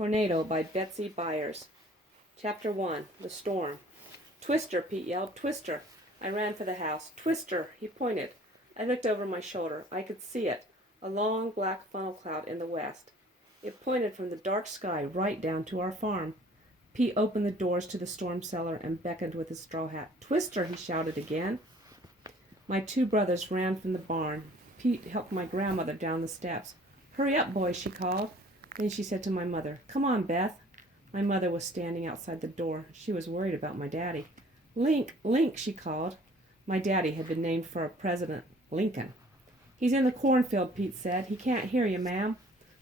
Tornado by Betsy Byars. Chapter 1. The Storm. Twister, Pete yelled. Twister. I ran for the house. Twister, he pointed. I looked over my shoulder. I could see it, a long black funnel cloud in the west. It pointed from the dark sky right down to our farm. Pete opened the doors to the storm cellar and beckoned with his straw hat. Twister, he shouted again. My two brothers ran from the barn. Pete helped my grandmother down the steps. Hurry up, boys, she called. Then she said to my mother, Come on, Beth. My mother was standing outside the door. She was worried about my daddy. Link, Link, she called. My daddy had been named for a president, Lincoln. He's in the cornfield, Pete said. He can't hear you, ma'am.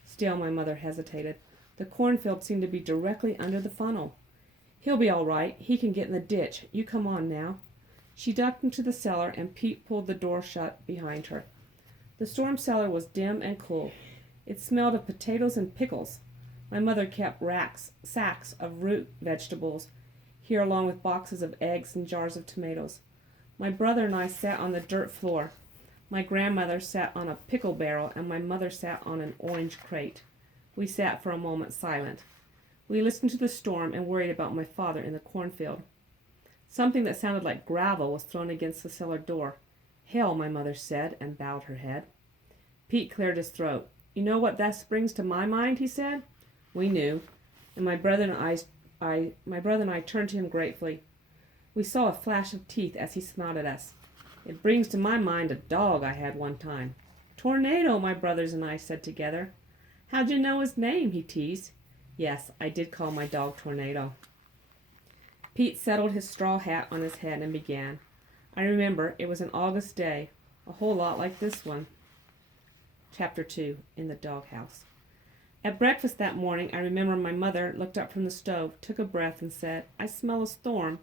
Still, my mother hesitated. The cornfield seemed to be directly under the funnel. He'll be all right. He can get in the ditch. You come on now. She ducked into the cellar, and Pete pulled the door shut behind her. The storm cellar was dim and cool. It smelled of potatoes and pickles. My mother kept sacks of root vegetables here along with boxes of eggs and jars of tomatoes. My brother and I sat on the dirt floor. My grandmother sat on a pickle barrel, and my mother sat on an orange crate. We sat for a moment silent. We listened to the storm and worried about my father in the cornfield. Something that sounded like gravel was thrown against the cellar door. Hell, my mother said, and bowed her head. Pete cleared his throat. You know what that brings to my mind, he said. We knew, and my brother and I turned to him gratefully. We saw a flash of teeth as he smiled at us. It brings to my mind a dog I had one time. Tornado, my brothers and I said together. How'd you know his name, he teased. Yes, I did call my dog Tornado. Pete settled his straw hat on his head and began. I remember it was an August day, a whole lot like this one. Chapter 2. In the Doghouse. At breakfast that morning, I remember my mother looked up from the stove, took a breath, and said, I smell a storm.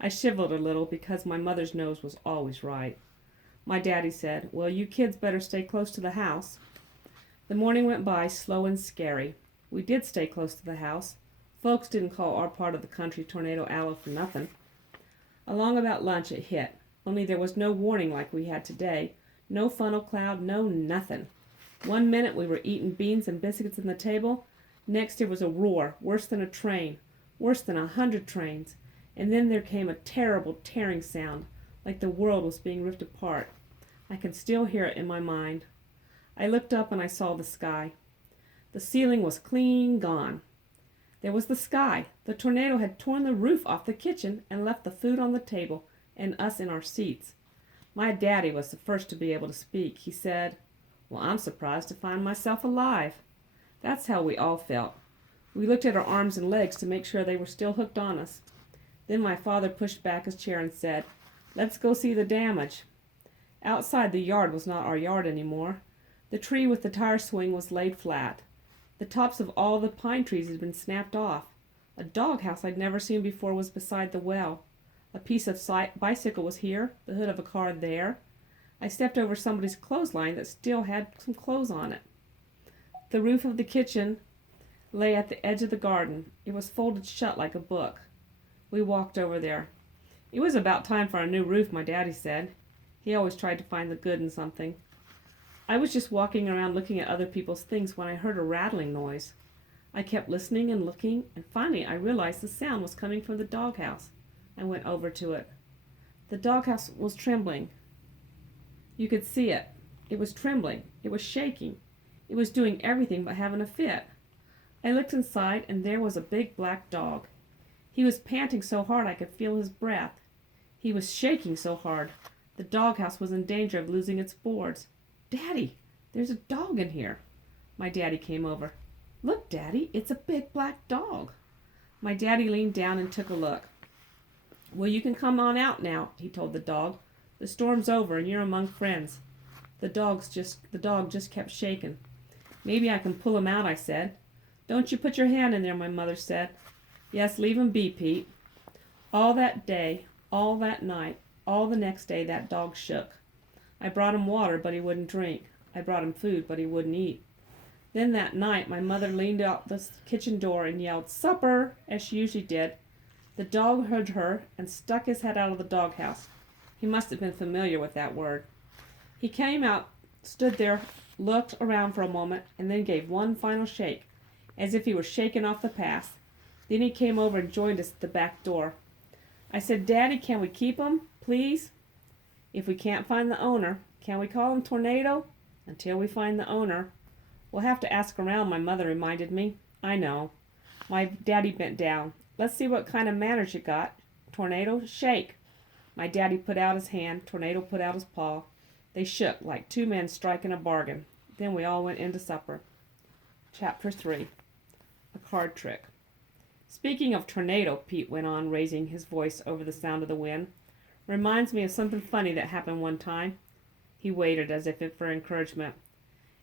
I shivered a little because my mother's nose was always right. My daddy said, Well, you kids better stay close to the house. The morning went by slow and scary. We did stay close to the house. Folks didn't call our part of the country Tornado Alley for nothing. Along about lunch it hit, only there was no warning like we had today. No funnel cloud, no nothing. 1 minute we were eating beans and biscuits on the table. Next there was a roar, worse than a train, worse than 100 trains. And then there came a terrible tearing sound, like the world was being ripped apart. I can still hear it in my mind. I looked up and I saw the sky. The ceiling was clean gone. There was the sky. The tornado had torn the roof off the kitchen and left the food on the table and us in our seats. My daddy was the first to be able to speak. He said, Well, I'm surprised to find myself alive. That's how we all felt. We looked at our arms and legs to make sure they were still hooked on us. Then my father pushed back his chair and said, Let's go see the damage. Outside, the yard was not our yard anymore. The tree with the tire swing was laid flat. The tops of all the pine trees had been snapped off. A doghouse I'd never seen before was beside the well. A piece of bicycle was here, the hood of a car there. I stepped over somebody's clothesline that still had some clothes on it. The roof of the kitchen lay at the edge of the garden. It was folded shut like a book. We walked over there. It was about time for a new roof, my daddy said. He always tried to find the good in something. I was just walking around looking at other people's things when I heard a rattling noise. I kept listening and looking, and finally I realized the sound was coming from the doghouse. I went over to it. The doghouse was trembling. You could see it. It was trembling. It was shaking. It was doing everything but having a fit. I looked inside, and there was a big black dog. He was panting so hard I could feel his breath. He was shaking so hard. The doghouse was in danger of losing its boards. Daddy, there's a dog in here. My daddy came over. Look, Daddy, it's a big black dog. My daddy leaned down and took a look. Well, you can come on out now, he told the dog. The storm's over and you're among friends. The dog just kept shaking. Maybe I can pull him out, I said. Don't you put your hand in there, my mother said. Yes, leave him be, Pete. All that day, all that night, all the next day, that dog shook. I brought him water, but he wouldn't drink. I brought him food, but he wouldn't eat. Then that night, my mother leaned out the kitchen door and yelled, Supper, as she usually did. The dog heard her and stuck his head out of the doghouse. He must have been familiar with that word. He came out, stood there, looked around for a moment, and then gave one final shake. as if he were shaking off the past. Then he came over and joined us at the back door. I said, "Daddy, can we keep him, please? If we can't find the owner, can we call him Tornado? Until we find the owner. We'll have to ask around," my mother reminded me. "I know." My daddy bent down. "Let's see what kind of manners you got. Tornado, shake." My daddy put out his hand. Tornado put out his paw. They shook like two men striking a bargain. Then we all went into supper. Chapter 3. A Card Trick. "Speaking of Tornado," Pete went on, raising his voice over the sound of the wind, "reminds me of something funny that happened one time." He waited as if for encouragement.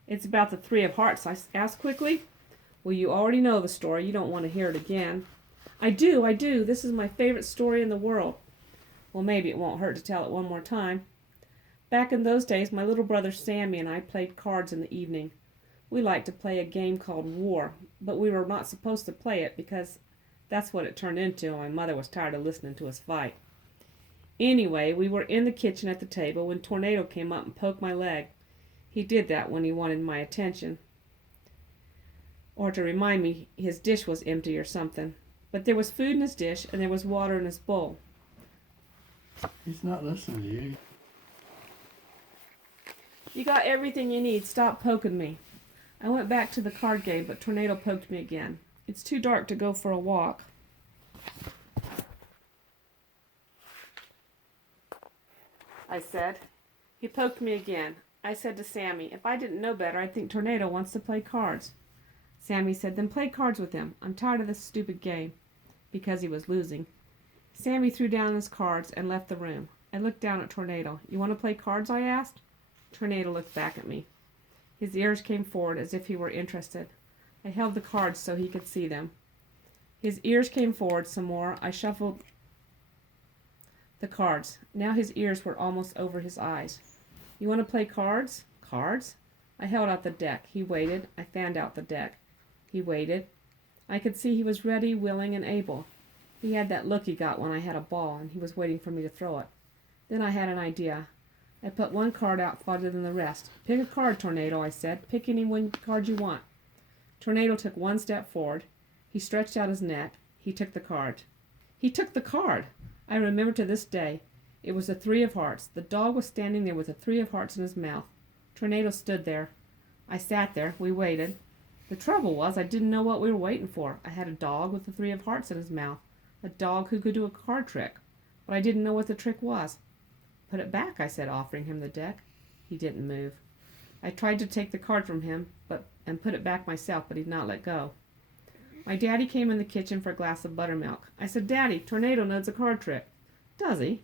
"It's about the 3 of hearts," I asked quickly. "Well, you already know the story. You don't want to hear it again." I do. This is my favorite story in the world." "Well, maybe it won't hurt to tell it one more time." "Back in those days, my little brother Sammy and I played cards in the evening. We liked to play a game called War, but we were not supposed to play it because that's what it turned into, and my mother was tired of listening to us fight. Anyway, we were in the kitchen at the table when Tornado came up and poked my leg. He did that when he wanted my attention, or to remind me his dish was empty or something. But there was food in his dish, and there was water in his bowl. He's not listening to you. "You got everything you need. Stop poking me." I went back to the card game, but Tornado poked me again. "It's too dark to go for a walk." I said. He poked me again. I said to Sammy, "If I didn't know better, I'd think Tornado wants to play cards." Sammy said, "Then play cards with him. I'm tired of this stupid game," because he was losing. Sammy threw down his cards and left the room. I looked down at Tornado. "You want to play cards?" I asked. Tornado looked back at me. His ears came forward as if he were interested. I held the cards so he could see them. His ears came forward some more. I shuffled the cards. Now his ears were almost over his eyes. "You want to play cards?" "Cards?" I held out the deck. He waited. I fanned out the deck. He waited. I could see he was ready, willing, and able. He had that look he got when I had a ball, and he was waiting for me to throw it. Then I had an idea. I put one card out farther than the rest. "Pick a card, Tornado," I said. "Pick any one card you want." Tornado took one step forward. He stretched out his neck. He took the card. He took the card! I remember to this day. It was the 3 of hearts. The dog was standing there with the 3 of hearts in his mouth. Tornado stood there. I sat there. We waited. The trouble was I didn't know what we were waiting for. I had a dog with the 3 of hearts in his mouth. A dog who could do a card trick. But I didn't know what the trick was. "Put it back," I said, offering him the deck. He didn't move. I tried to take the card from him and put it back myself, but he'd not let go. My daddy came in the kitchen for a glass of buttermilk. I said, "Daddy, Tornado knows a card trick." "Does he?"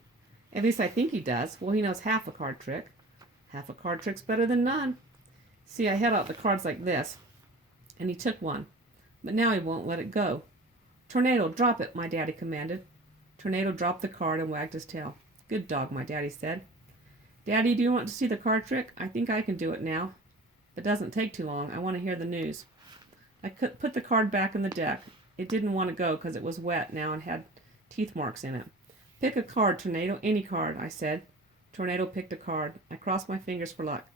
"At least I think he does." "Well, he knows half a card trick." "Half a card trick's better than none." See, I held out the cards like this, and he took one. But now he won't let it go. "Tornado, drop it," my daddy commanded. Tornado dropped the card and wagged his tail. "Good dog," my daddy said. "Daddy, do you want to see the card trick? I think I can do it now. If it doesn't take too long, I want to hear the news." I put the card back in the deck. It didn't want to go because it was wet now and had teeth marks in it. "Pick a card, Tornado, any card," I said. Tornado picked a card. I crossed my fingers for luck.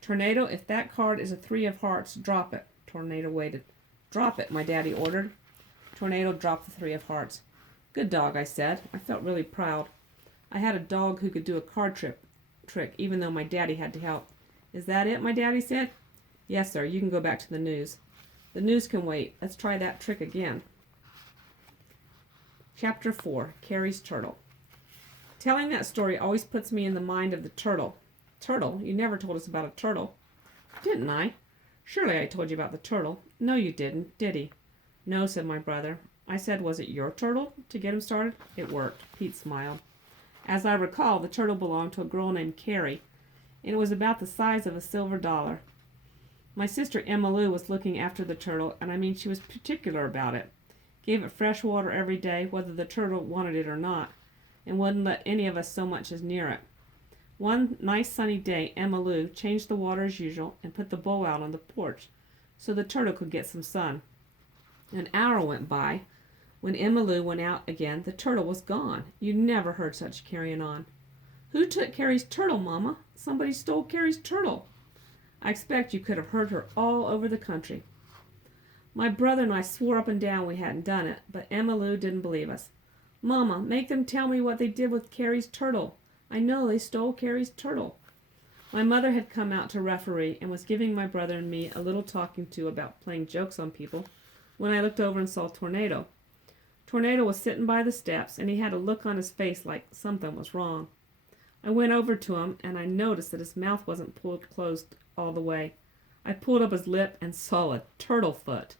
"Tornado, if that card is a 3 of hearts, drop it." Tornado waited. "Drop it," my daddy ordered. Tornado dropped the 3 of hearts. "Good dog," I said. I felt really proud. I had a dog who could do a card trick, even though my daddy had to help. "Is that it?" my daddy said. "Yes, sir. You can go back to the news." "The news can wait. Let's try that trick again." Chapter 4. Carrie's Turtle. Telling that story always puts me in the mind of the turtle. "Turtle? You never told us about a turtle." "Didn't I? Surely I told you about the turtle." "No, you didn't, did he?" "No," said my brother. I said, "Was it your turtle?" to get him started. It worked. Pete smiled. As I recall, the turtle belonged to a girl named Carrie, and it was about the size of a silver dollar. My sister Emma Lou was looking after the turtle, and I mean she was particular about it. Gave it fresh water every day, whether the turtle wanted it or not, and wouldn't let any of us so much as near it. One nice sunny day, Emma Lou changed the water as usual and put the bowl out on the porch so the turtle could get some sun. An hour went by. When Emma Lou went out again, the turtle was gone. You never heard such carrying on. "Who took Carrie's turtle, Mama? Somebody stole Carrie's turtle." I expect you could have heard her all over the country. My brother and I swore up and down we hadn't done it, but Emma Lou didn't believe us. Mama, make them tell me what they did with Carrie's turtle. I know they stole Carrie's turtle. My mother had come out to referee and was giving my brother and me a little talking to about playing jokes on people when I looked over and saw Tornado. Tornado was sitting by the steps, and he had a look on his face like something was wrong. I went over to him, and I noticed that his mouth wasn't pulled closed all the way. I pulled up his lip and saw a turtle foot.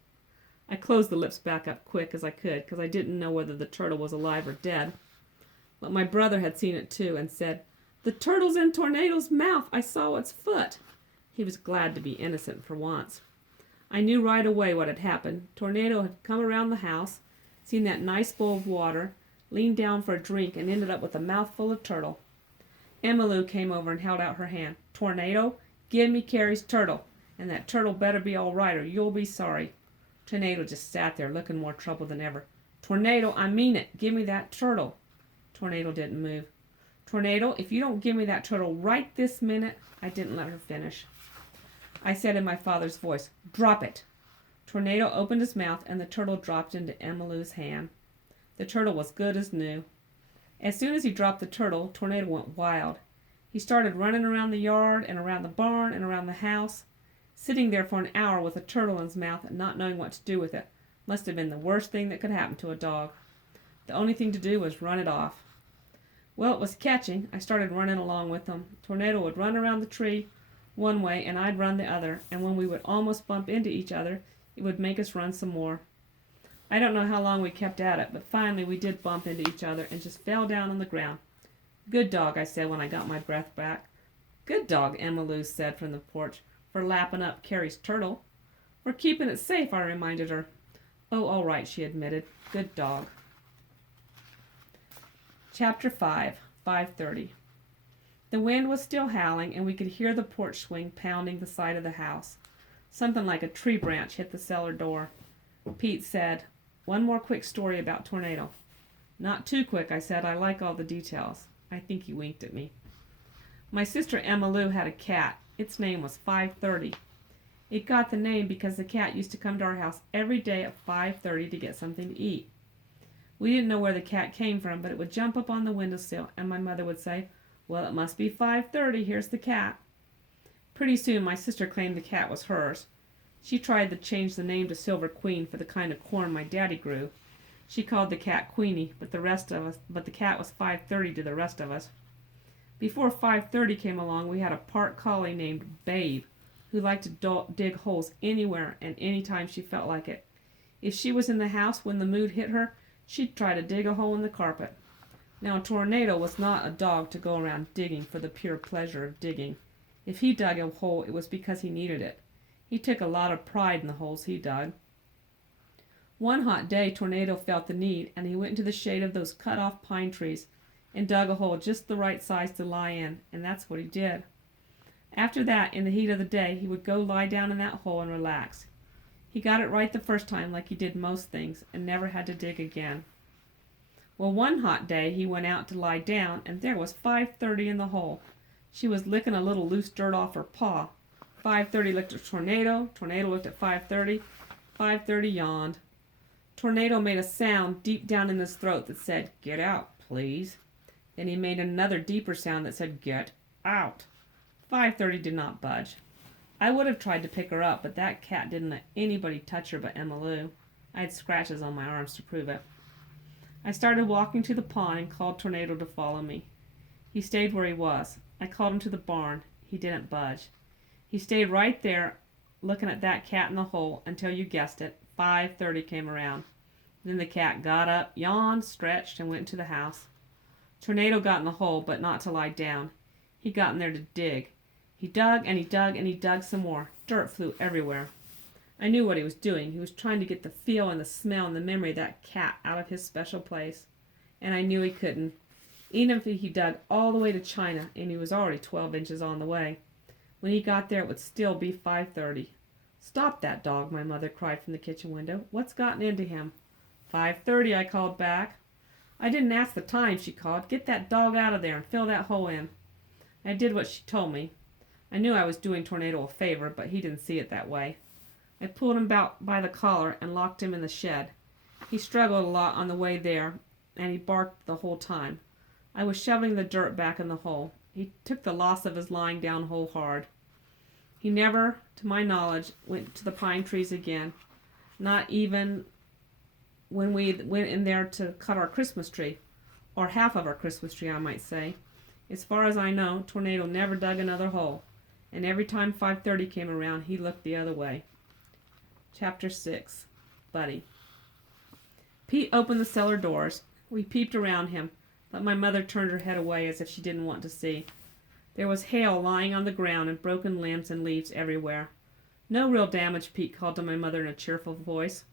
I closed the lips back up quick as I could, because I didn't know whether the turtle was alive or dead. But my brother had seen it too, and said, "The turtle's in Tornado's mouth. I saw its foot." He was glad to be innocent for once. I knew right away what had happened. Tornado had come around the house, seen that nice bowl of water, leaned down for a drink, and ended up with a mouthful of turtle. Emma Lou came over and held out her hand. "Tornado, give me Carrie's turtle, and that turtle better be all right or you'll be sorry." Tornado just sat there looking more troubled than ever. "Tornado, I mean it. Give me that turtle." Tornado didn't move. "Tornado, if you don't give me that turtle right this minute," I didn't let her finish. I said in my father's voice, "Drop it." Tornado opened his mouth, and the turtle dropped into Emma Lou's hand. The turtle was good as new. As soon as he dropped the turtle, Tornado went wild. He started running around the yard and around the barn and around the house. Sitting there for an hour with a turtle in his mouth and not knowing what to do with it must have been the worst thing that could happen to a dog. The only thing to do was run it off. Well, it was catching. I started running along with him. Tornado would run around the tree one way and I'd run the other, and when we would almost bump into each other, it would make us run some more. I don't know how long we kept at it, but finally we did bump into each other and just fell down on the ground. "Good dog," I said when I got my breath back. "Good dog," Emma Lou said from the porch, "for lapping up Carrie's turtle." "For keeping it safe," I reminded her. "Oh, all right," she admitted. "Good dog." Chapter 5, 5:30. The wind was still howling, and we could hear the porch swing pounding the side of the house. Something like a tree branch hit the cellar door. Pete said, "One more quick story about Tornado." "Not too quick," I said. "I like all the details." I think he winked at me. My sister Emma Lou had a cat. Its name was 5:30. It got the name because the cat used to come to our house every day at 5:30 to get something to eat. We didn't know where the cat came from, but it would jump up on the windowsill, and my mother would say, "Well, it must be 5:30. Here's the cat." Pretty soon my sister claimed the cat was hers. She tried to change the name to Silver Queen for the kind of corn my daddy grew. She called the cat Queenie, but the cat was 5:30 to the rest of us. Before 5:30 came along, we had a park collie named Babe, who liked to dig holes anywhere and anytime she felt like it. If she was in the house when the mood hit her, she'd try to dig a hole in the carpet. Now, Tornado was not a dog to go around digging for the pure pleasure of digging. If he dug a hole, it was because he needed it. He took a lot of pride in the holes he dug. One hot day, Tornado felt the need, and he went into the shade of those cut-off pine trees and dug a hole just the right size to lie in, and that's what he did. After that, in the heat of the day, he would go lie down in that hole and relax. He got it right the first time, like he did most things, and never had to dig again. Well, one hot day, he went out to lie down, and there was 5:30 in the hole. She was licking a little loose dirt off her paw. 5:30 looked at Tornado. Tornado looked at 5:30. 5:30 yawned. Tornado made a sound deep down in his throat that said, "Get out, please." Then he made another deeper sound that said, "Get out." 5:30 did not budge. I would have tried to pick her up, but that cat didn't let anybody touch her but Emma Lou. I had scratches on my arms to prove it. I started walking to the pond and called Tornado to follow me. He stayed where he was. I called him to the barn. He didn't budge. He stayed right there looking at that cat in the hole until, you guessed it, 5:30 came around. Then the cat got up, yawned, stretched, and went into the house. Tornado got in the hole, but not to lie down. He got in there to dig. He dug and he dug and he dug some more. Dirt flew everywhere. I knew what he was doing. He was trying to get the feel and the smell and the memory of that cat out of his special place. And I knew he couldn't. Even if he dug all the way to China, and he was already 12 inches on the way. When he got there, it would still be 5:30. "Stop that dog," my mother cried from the kitchen window. "What's gotten into him?" 5:30, I called back. "I didn't ask the time," she called. "Get that dog out of there and fill that hole in." I did what she told me. I knew I was doing Tornado a favor, but he didn't see it that way. I pulled him out by the collar and locked him in the shed. He struggled a lot on the way there, and he barked the whole time. I was shoveling the dirt back in the hole. He took the loss of his lying down hole hard. He never, to my knowledge, went to the pine trees again, not even when we went in there to cut our Christmas tree, or half of our Christmas tree, I might say. As far as I know, Tornado never dug another hole, and every time 5:30 came around, he looked the other way. Chapter 6. Buddy. Pete opened the cellar doors. We peeped around him, but my mother turned her head away as if she didn't want to see. There was hail lying on the ground and broken limbs and leaves everywhere. No real damage, Pete called to my mother in a cheerful voice.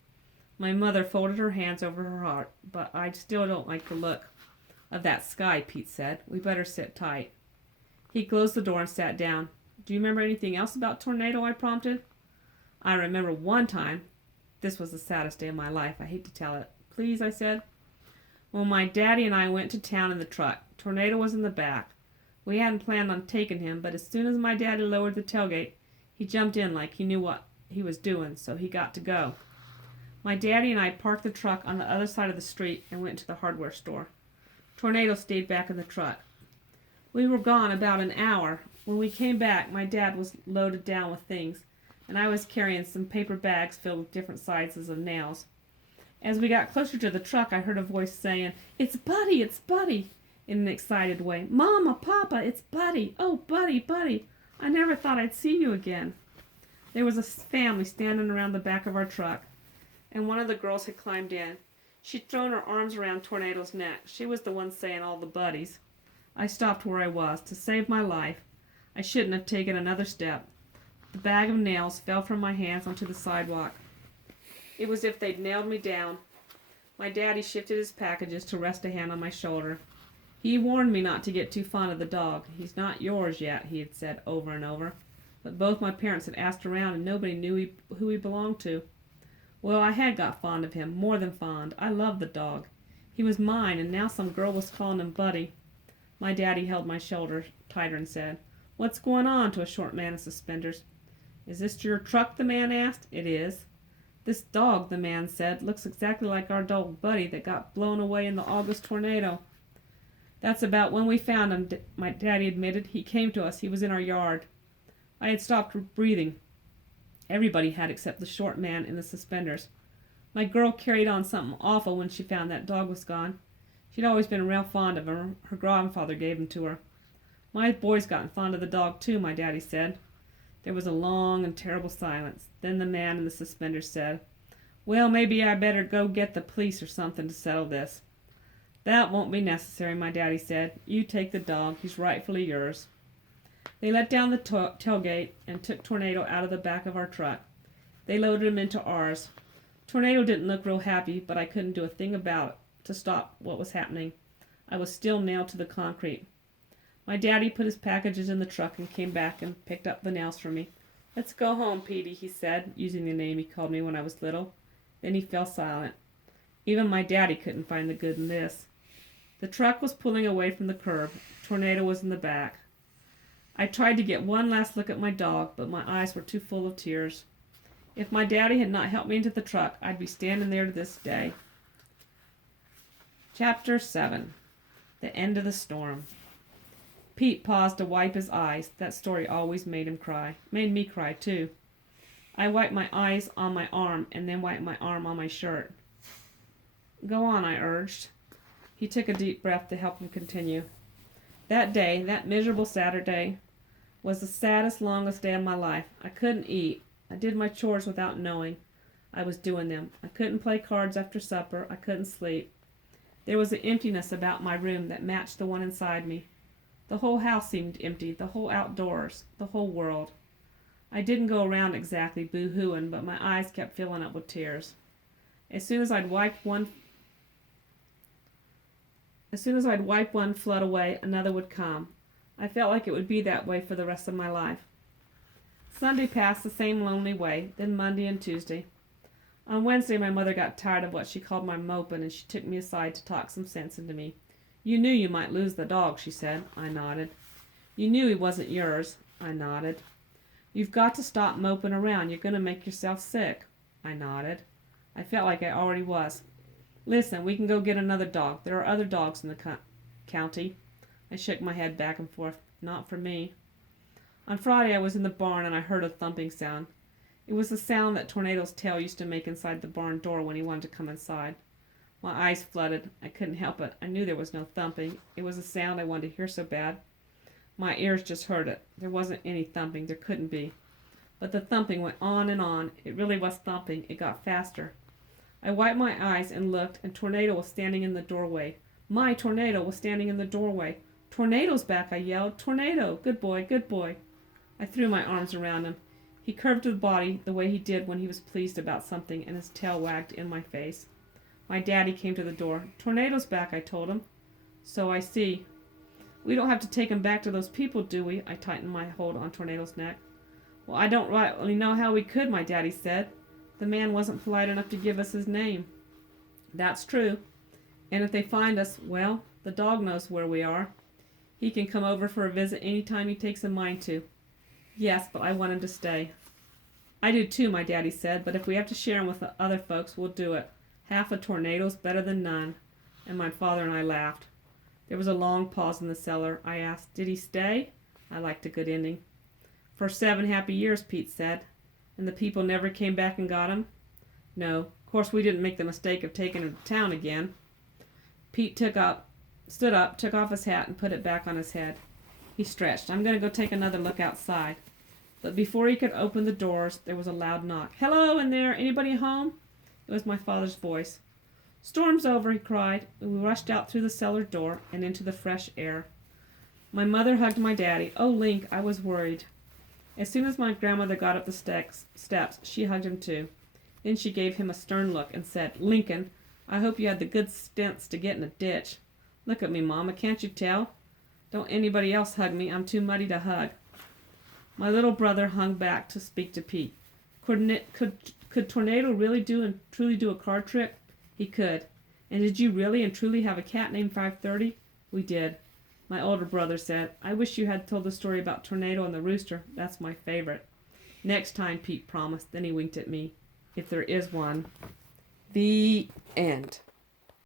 My mother folded her hands over her heart. But I still don't like the look of that sky, Pete said. We better sit tight. He closed the door and sat down. Do you remember anything else about Tornado? I prompted. I remember one time. This was the saddest day of my life. I hate to tell it. Please, I said. Well, my daddy and I went to town in the truck. Tornado was in the back. We hadn't planned on taking him, but as soon as my daddy lowered the tailgate, he jumped in like he knew what he was doing, so he got to go. My daddy and I parked the truck on the other side of the street and went to the hardware store. Tornado stayed back in the truck. We were gone about an hour. When we came back, my dad was loaded down with things, and I was carrying some paper bags filled with different sizes of nails. As we got closer to the truck, I heard a voice saying, "It's Buddy, it's Buddy," in an excited way. "Mama, Papa, it's Buddy. Oh, Buddy, Buddy. I never thought I'd see you again." There was a family standing around the back of our truck, and one of the girls had climbed in. She'd thrown her arms around Tornado's neck. She was the one saying all the buddies. I stopped where I was. To save my life, I shouldn't have taken another step. The bag of nails fell from my hands onto the sidewalk. It was as if they'd nailed me down. My daddy shifted his packages to rest a hand on my shoulder. He warned me not to get too fond of the dog. "He's not yours yet," he had said over and over. But both my parents had asked around and nobody knew who he belonged to. Well, I had got fond of him, more than fond. I loved the dog. He was mine, and now some girl was calling him Buddy. My daddy held my shoulder tighter and said, "What's going on?" to a short man in suspenders. "Is this your truck?" the man asked. "It is." "This dog," the man said, "looks exactly like our dog Buddy that got blown away in the August tornado." "That's about when we found him," my daddy admitted. "He came to us. He was in our yard." I had stopped breathing. Everybody had except the short man in the suspenders. My girl carried on something awful when she found that dog was gone. She'd always been real fond of him. Her grandfather gave him to her. "My boy's gotten fond of the dog too," my daddy said. There was a long and terrible silence. Then the man in the suspenders said, "Well, maybe I better go get the police or something to settle this." "That won't be necessary," my daddy said. "You take the dog. He's rightfully yours." They let down the tailgate and took Tornado out of the back of our truck. They loaded him into ours. Tornado didn't look real happy, but I couldn't do a thing about it to stop what was happening. I was still nailed to the concrete. My daddy put his packages in the truck and came back and picked up the nails for me. "Let's go home, Petey," he said, using the name he called me when I was little. Then he fell silent. Even my daddy couldn't find the good in this. The truck was pulling away from the curb. Tornado was in the back. I tried to get one last look at my dog, but my eyes were too full of tears. If my daddy had not helped me into the truck, I'd be standing there to this day. Chapter 7. The End of the Storm. Pete paused to wipe his eyes. That story always made him cry. Made me cry, too. I wiped my eyes on my arm and then wiped my arm on my shirt. "Go on," I urged. He took a deep breath to help him continue. That day, that miserable Saturday, was the saddest, longest day of my life. I couldn't eat. I did my chores without knowing I was doing them. I couldn't play cards after supper. I couldn't sleep. There was an emptiness about my room that matched the one inside me. The whole house seemed empty, the whole outdoors, the whole world. I didn't go around exactly boo-hooing, but my eyes kept filling up with tears. As soon as I'd wipe one flood away, another would come. I felt like it would be that way for the rest of my life. Sunday passed the same lonely way, then Monday and Tuesday. On Wednesday, my mother got tired of what she called my moping, and she took me aside to talk some sense into me. "You knew you might lose the dog," she said. I nodded. "You knew he wasn't yours." I nodded. You've got to stop moping around. You're going to make yourself sick. I nodded. I felt like I already was. Listen, we can go get another dog. There are other dogs in the county. I shook my head back and forth. Not for me. On Friday I was in the barn and I heard a thumping sound. It was the sound that Tornado's tail used to make inside the barn door when he wanted to come inside. My eyes flooded. I couldn't help it. I knew there was no thumping. It was a sound I wanted to hear so bad. My ears just heard it. There wasn't any thumping. There couldn't be. But the thumping went on and on. It really was thumping. It got faster. I wiped my eyes and looked, and Tornado was standing in the doorway. My Tornado was standing in the doorway. Tornado's back, I yelled. Tornado! Good boy, good boy. I threw my arms around him. He curved his body the way he did when he was pleased about something, and his tail wagged in my face. My daddy came to the door. Tornado's back, I told him. So I see. We don't have to take him back to those people, do we? I tightened my hold on Tornado's neck. Well, I don't rightly know how we could, my daddy said. The man wasn't polite enough to give us his name. That's true. And if they find us, well, the dog knows where we are. He can come over for a visit any time he takes a mind to. Yes, but I want him to stay. I do too, my daddy said, but if we have to share him with the other folks, we'll do it. Half a Tornado's better than none. And my father and I laughed. There was a long pause in the cellar. I asked, did he stay? I liked a good ending. For 7 happy years, Pete said. And the people never came back and got him? No. Of course, we didn't make the mistake of taking him to town again. Pete stood up, took off his hat, and put it back on his head. He stretched. I'm going to go take another look outside. But before he could open the doors, there was a loud knock. Hello in there. Anybody home? It was my father's voice. Storm's over, he cried. We rushed out through the cellar door and into the fresh air. My mother hugged my daddy. Oh, Link, I was worried. As soon as my grandmother got up the steps, she hugged him too. Then she gave him a stern look and said, Lincoln, I hope you had the good sense to get in a ditch. Look at me, Mama, can't you tell? Don't anybody else hug me. I'm too muddy to hug. My little brother hung back to speak to Pete. Could Tornado really truly do a card trick? He could. And did you really and truly have a cat named 530? We did. My older brother said, I wish you had told the story about Tornado and the rooster. That's my favorite. Next time, Pete promised. Then he winked at me. If there is one. The end.